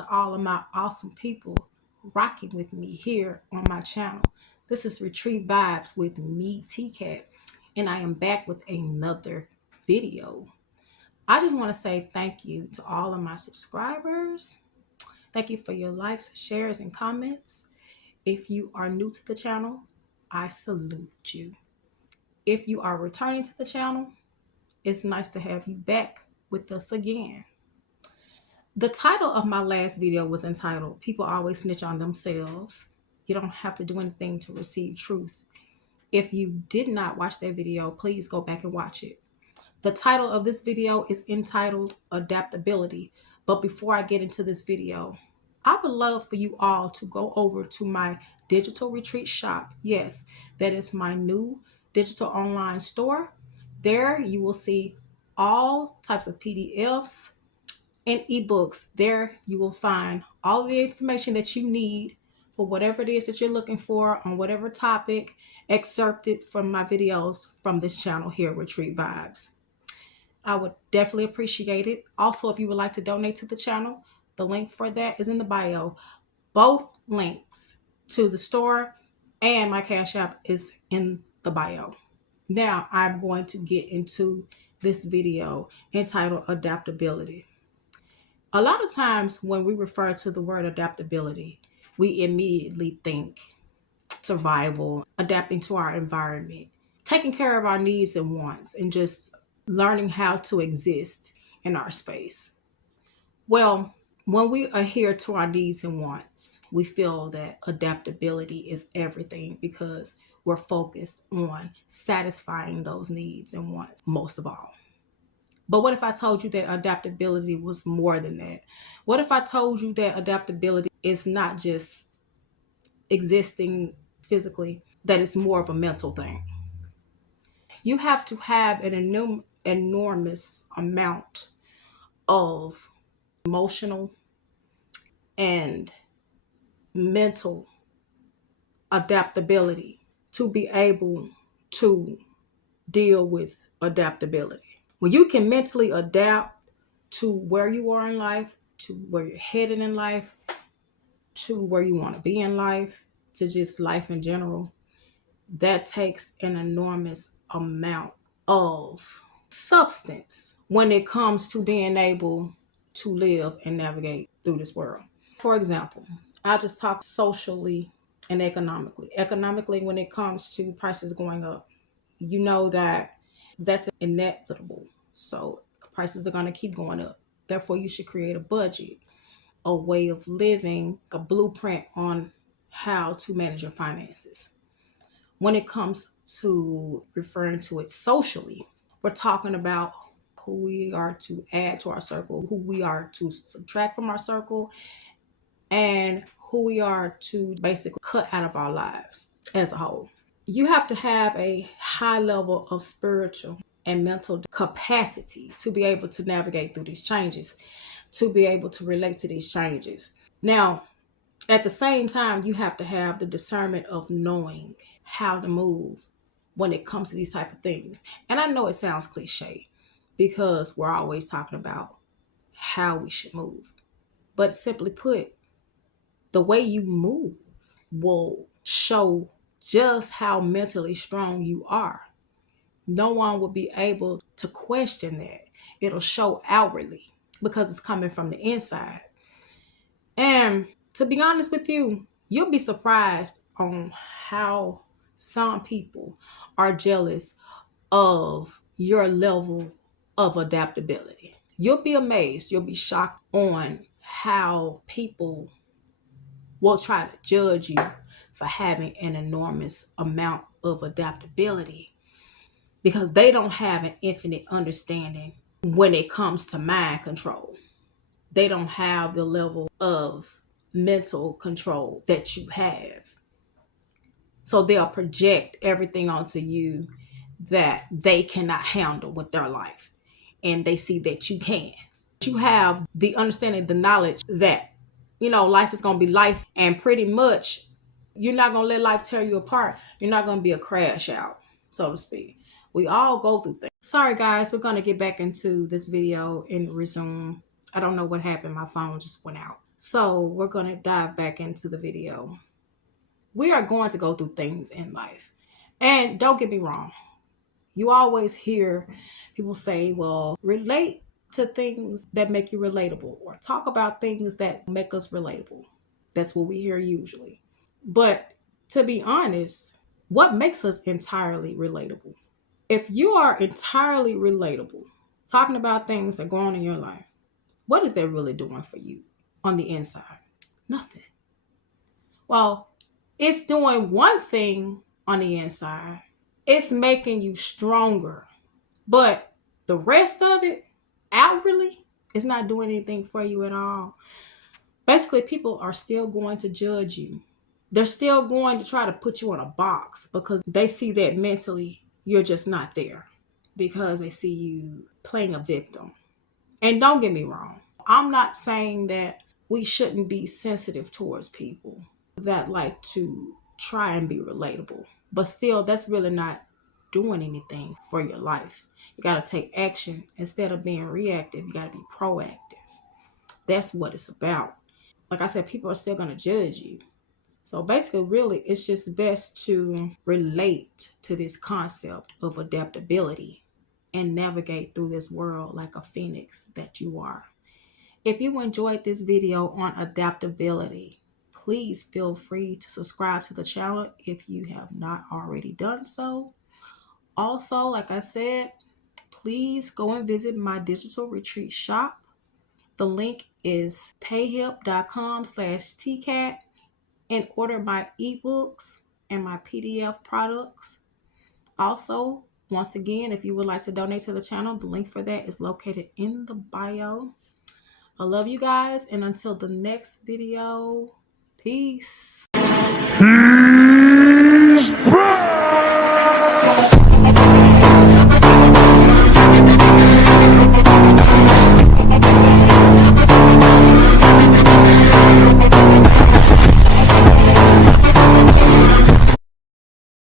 to all of my awesome people rocking with me here on my channel. This is Retreat Vibes with me, T-Cat, and I am back with another video. I just want to say thank you to all of my subscribers. Thank you for your likes, shares, and comments. If you are new to the channel, I salute you. If you are returning to the channel, it's nice to have you back with us again. The title of my last video was entitled, People Always Snitch on Themselves. You don't have to do anything to receive truth. If you did not watch that video, please go back and watch it. The title of this video is entitled Adaptability. But before I get into this video, I would love for you all to go over to my digital retreat shop. Yes, that is my new digital online store. There you will see all types of PDFs and ebooks. There you will find all the information that you need for whatever it is that you're looking for on whatever topic, excerpted from my videos from this channel here, Retreat Vibes. I would definitely appreciate it. Also, if you would like to donate to the channel, the link for that is in the bio. Both links to the store and my Cash App is in the bio. Now I'm going to get into this video entitled Adaptability. A lot of times when we refer to the word adaptability, we immediately think survival, adapting to our environment, taking care of our needs and wants, and just learning how to exist in our space. Well, when we adhere to our needs and wants, we feel that adaptability is everything because we're focused on satisfying those needs and wants most of all. But what if I told you that adaptability was more than that? What if I told you that adaptability is not just existing physically, that it's more of a mental thing? You have to have an enormous amount of emotional and mental adaptability to be able to deal with adaptability. When you can mentally adapt to where you are in life, to where you're headed in life, to where you want to be in life, to just life in general, that takes an enormous amount of substance when it comes to being able to live and navigate through this world. For example, I'll just talk socially and economically. Economically, when it comes to prices going up, you know that's inevitable. So prices are going to keep going up. Therefore, you should create a budget, a way of living, a blueprint on how to manage your finances. When it comes to referring to it socially, we're talking about who we are to add to our circle, who we are to subtract from our circle, and who we are to basically cut out of our lives as a whole. You have to have a high level of spiritual and mental capacity to be able to navigate through these changes, to be able to relate to these changes. Now, at the same time, you have to have the discernment of knowing how to move when it comes to these type of things. And I know it sounds cliche because we're always talking about how we should move. But simply put, the way you move will show just how mentally strong you are. No one will be able to question that. It'll show outwardly because it's coming from the inside. And to be honest with you, you'll be surprised on how some people are jealous of your level of adaptability. You'll be amazed. You'll be shocked on how people will try to judge you for having an enormous amount of adaptability because they don't have an infinite understanding when it comes to mind control. They don't have the level of mental control that you have. So they'll project everything onto you that they cannot handle with their life. And they see that you can. You have the understanding, the knowledge that, life is going to be life. And pretty much, you're not going to let life tear you apart. You're not going to be a crash out, so to speak. We all go through things. Sorry, guys. We're going to get back into this video and resume. I don't know what happened. My phone just went out. So we're going to dive back into the video. We are going to go through things in life. And don't get me wrong. You always hear people say, well, relate to things that make you relatable, or talk about things that make us relatable. That's what we hear usually. But to be honest, what makes us entirely relatable? If you are entirely relatable, talking about things that go on in your life, what is that really doing for you on the inside? Nothing. Well, it's doing one thing on the inside. It's making you stronger. But the rest of it, outwardly, is not doing anything for you at all. Basically, people are still going to judge you. They're still going to try to put you in a box because they see that mentally you're just not there, because they see you playing a victim. And don't get me wrong, I'm not saying that we shouldn't be sensitive towards people that like to try and be relatable. But still, that's really not doing anything for your life. You got to take action. Instead of being reactive, you got to be proactive. That's what it's about. Like I said, people are still going to judge you. So basically, really, it's just best to relate to this concept of adaptability and navigate through this world like a phoenix that you are. If you enjoyed this video on adaptability, please feel free to subscribe to the channel if you have not already done so. Also, like I said, please go and visit my digital retreat shop. The link is payhip.com/tcat and order my ebooks and my PDF products. Also, once again, if you would like to donate to the channel, the link for that is located in the bio. I love you guys, and until the next video, peace. He's back!